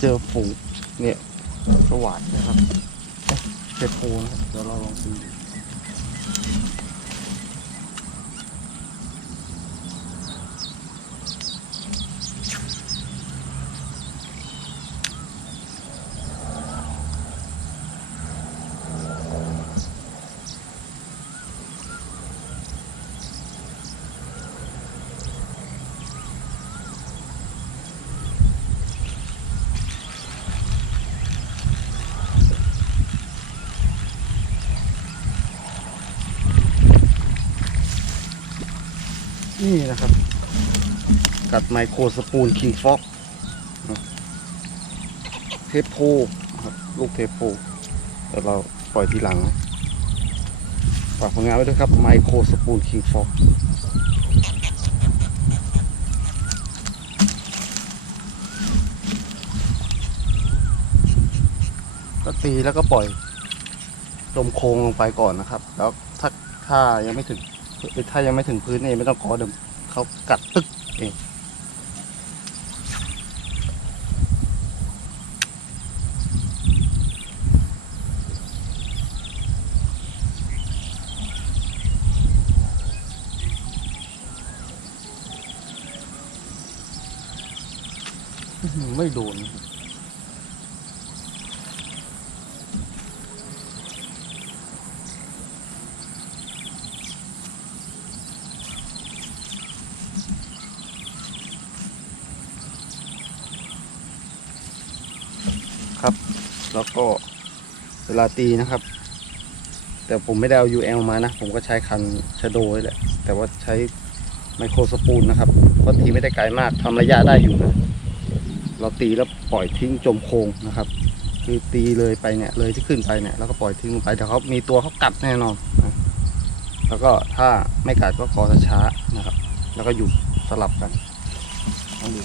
เจอฝูงเนี่ยสวัสดนะครับเจ็ดโพนะครับเดี๋ยวเราลองดู นี่นะครับ กัดไมโครสปูนคิงฟ็อกเทปโพครับลูกเทปโพแต่เราปล่อยทีหลังฝากผลงานไว้ด้วยครับไมโครสปูนคิงฟ็อกก็ตีแล้วก็ปล่อยจมโคงลงไปก่อนนะครับ แล้วถ้าถ้ายังไม่ถึง ถ้ายังไม่ถึงพื้นเองไม่ต้องขอเดี๋ยวเขากัดตึกเองไม่โดน ครับ แล้วก็เวลาตีนะครับ แต่ผมไม่ได้เอา UL มานะ ผมก็ใช้คันชโดนี่แหละ แต่ว่าใช้ไมโครสปูลนะครับก็ตีไม่ได้ไกลมากทำระยะได้อยู่นะเราตีแล้วปล่อยทิ้งจมโคงนะครับ คือตีเลยไปเนี่ยเลยที่ขึ้นไปเนี่ยแล้วก็ปล่อยทิ้งลงไปแต่เขามีตัวเขากัดแน่นอนนะแล้วก็ถ้าไม่กัดก็คอช้าๆนะครับ แล้วก็อยู่สลับกันลองดู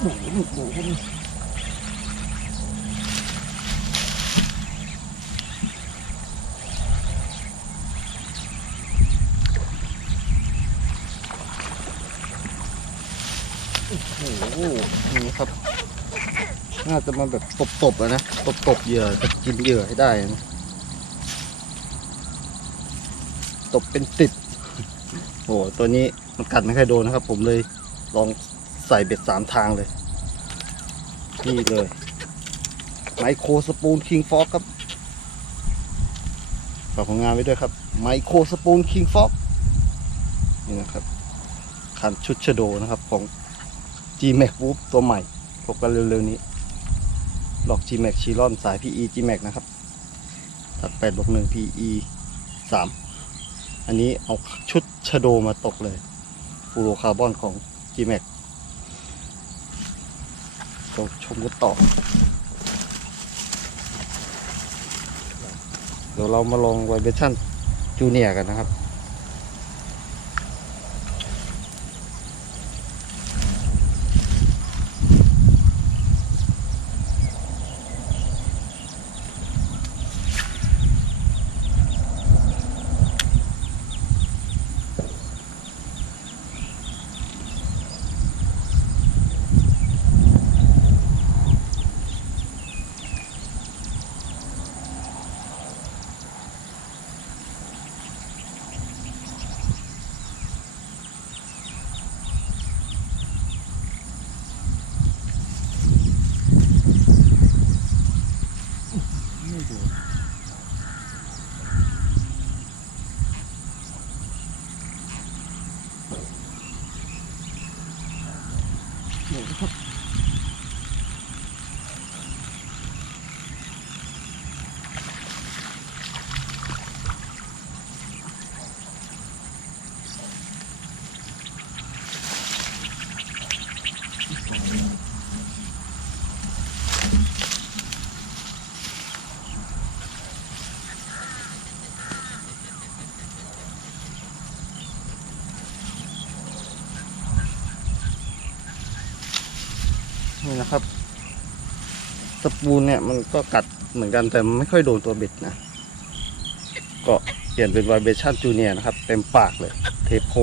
โอ้โหนี่ครับ น่าจะมาแบบตบๆอะนะ ตบๆเหยื่อจะกินเหยื่อให้ได้นะตบเป็นติดโอ้โหตัวนี้มันกัดไม่ค่อยโดนนะครับ ผมเลยลอง ใส่เบ็ดสามทางเลย นี่เลย ไมโครสปูนคิงฟอกครับฝากผลงานไว้ด้วยครับ ไมโครสปูนคิงฟอกนี่นะครับคันชุดชโดนะครับของ G Max Whoop ตัวใหม่พบกันเร็วๆนี้หลอก G Max ชีรอนสาย PE G Max นะครับตัด8บวก1 PE 3อันนี้เอาชุดชโดมาตกเลยฟูโรคาร์บอนของ G Max ราชมกันต่อ เดี๋ยวเรามาลองไวเบชั่นจูเนียกันนะครับ สปูนเนี่ยมันก็กัดเหมือนกันแต่ไม่ค่อยโดนตัวเบ็ดนะ ก็เปลี่ยนเป็นไวเบชั่นจูเนียนะครับ เต็มปากเลย เทปโค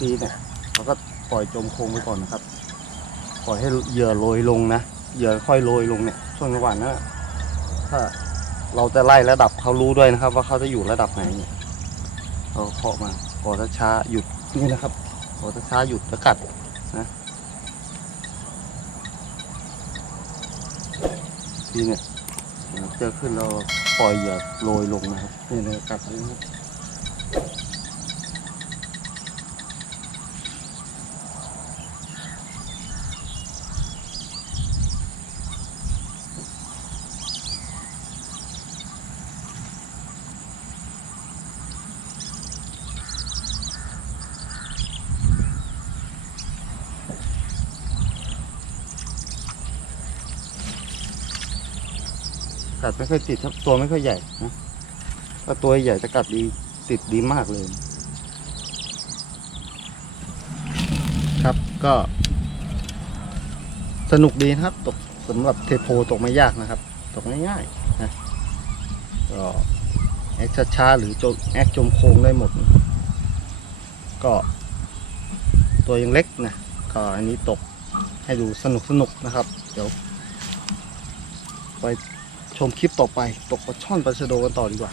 ติเนี่ยเราก็ปล่อยจมโคงไปก่อนนะครับ ปล่อยให้เหยื่อโรยลงนะเหยื่อค่อยโรยลงเนี่ยช่วงระหว่างนั้นอะถ้าเราจะไล่ระดับเขารู้ด้วยนะครับ ว่าเขาจะอยู่ระดับไหนเนี่ยเราเคาะมาพอช้าหยุดนี่นะครับพอช้าหยุดแล้วกัดนะทีเนี่ยเจอขึ้นเราปล่อยเหยื่อโรยลงนะครับนี่เลยกัดเลยนะ กัดไม่ค่อยติดครับตัวไม่ค่อยใหญ่นะถ้าตัวใหญ่จะกัดดีติดดีมากเลย ครับก็ สนุกดีนะครับ ตกสำหรับเทโพตกไม่ยากนะครับ ตกง่ายๆนะก็แอคช้าๆหรือจมแอคจมโค้งได้หมด ก็ ตัวยังเล็กนะก็อันนี้ตกให้ดูสนุกสนุกนะครับ เดี๋ยวไป ชมคลิปต่อไปตกปลาช่อนปลาชะโดกันต่อดีกว่า